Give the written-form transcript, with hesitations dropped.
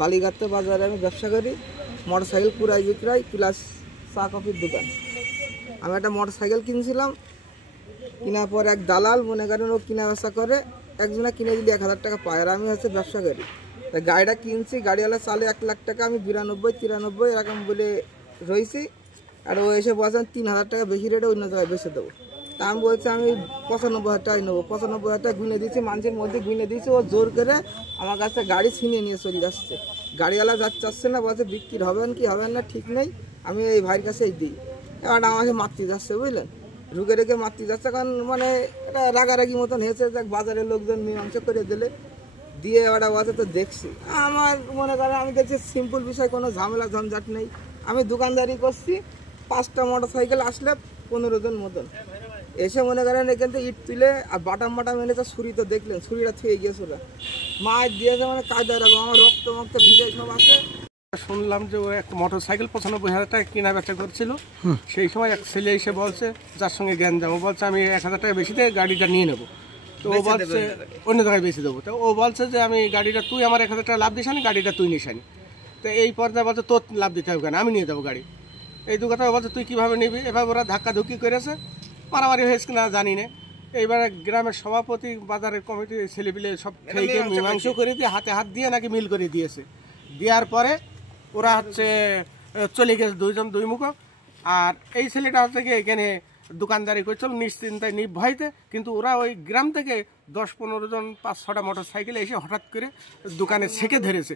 বালিঘাট বাজারে আমি ব্যবসা করি, মোটরসাইকেল কুড়াই বিক্রয় প্লাস চা কফির দোকান। আমি একটা মোটরসাইকেল কিনছিলাম, কেনার পর এক দালাল মনে করেন ও কিনা বেচা করে, একজনে কিনে দিলে 1000 টাকা পায়, আর আমি হচ্ছে ব্যবসা করি। তাই গাড়িটা কিনছি, গাড়িওয়ালা চালে 1 লাখ টাকা, আমি 92-93 এরকম বলে রয়েছি। আর ও এসে বলছেন 3000 টাকা বেশি রেটে অন্য জায়গায় বেচে দেবো। তা আমি বলছি আমি 95,000 টাকায় নেবো। 95,000 টাকা গুনে দিয়েছি, মানুষের মধ্যে গুনে দিয়েছি। ও জোর করে আমার কাছে গাড়ি ছিনিয়ে নিয়ে চলে যাচ্ছে। গাড়িওয়ালা যাচ্ছে না, বলছে বিক্রি হবেন কি হবেন না ঠিক নেই, আমি এই ভাইয়ের কাছেই দিই। এবার আমাকে মারতে যাচ্ছে, বুঝলেন, রুগে রেখে মারতে যাচ্ছে। কারণ মানে এটা রাগারাগি মতন হয়েছে, দেখ বাজারের লোকজন মীমাংসা করে দিলে দিয়ে ওটা বলছে তো দেখছি। আমার মনে করেন আমি দেখছি সিম্পল বিষয়, কোনো ঝামেলা ঝঞ্ঝাট নেই। আমি দোকানদারি করছি, 5টা মোটরসাইকেল আসলে 15 জন মতন এসে মনে করেন এখান থেকে ইট তুলে আর বাটাম এনেছে। ছুরি তো দেখলেন, ছুরিটা থুয়ে গিয়েছে, ওরা মাছ দিয়েছে, মানে কায়দায় রাখবো। আমার রক্ত ভিজে সব আছে। শুনলাম যে ও এক মোটরসাইকেল 95,000 টাকা কেনা বেচা করছিল। সেই সময় এক ছেলে এসে বলছে, যার সঙ্গে জ্ঞান যাবো, বলছে আমি 1000 টাকা বেশি দিয়ে গাড়িটা নিয়ে নেবো। তো ও বলছে অন্য জায়গায় বেশি দেবো। তো ও বলছে যে আমি গাড়িটা, তুই আমার 1000 টাকা লাভ দিস, গাড়িটা তুই নিস আনি। তো এই পর্যায়ে বলছে তোর লাভ দিতে হবে কেন, আমি নিয়ে যাবো গাড়ি। এই দু কথা বলছে তুই কীভাবে নিবি। এভাবে ওরা ধাক্কাধুক্কি করেছে, মারামারি হয়েছে কিনা জানি না। এইবারে গ্রামের সভাপতি, বাজারের কমিটি ছেলেপিলে সব খেয়ে মীমাংসা করে দিয়ে হাতে হাত দিয়ে নাকি মিল করে দিয়েছে। দেওয়ার পরে ওরা হচ্ছে চলে গেছে দুইজন দুই মুখ। আর এই ছেলেটা হচ্ছে কি এখানে দোকানদারি করছিল নিশ্চিন্তায় নির্ভয়তে। কিন্তু ওরা ওই গ্রাম থেকে 10-15 জন 5-6টা মোটরসাইকেলে এসে হঠাৎ করে দোকানে ছেঁকে ধরেছে।